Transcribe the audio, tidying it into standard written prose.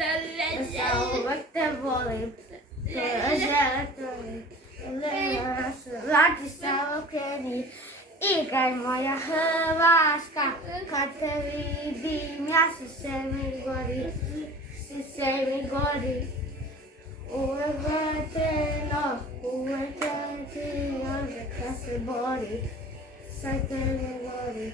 Samo uvek te volim, to je žele tvojim. Vladi se okreni, igraj moja Hrvatska, kad te vidim, ja se mi gori, se mi gori. Uvek vateno, uvek ti onda kad se bori, sad te mi gori.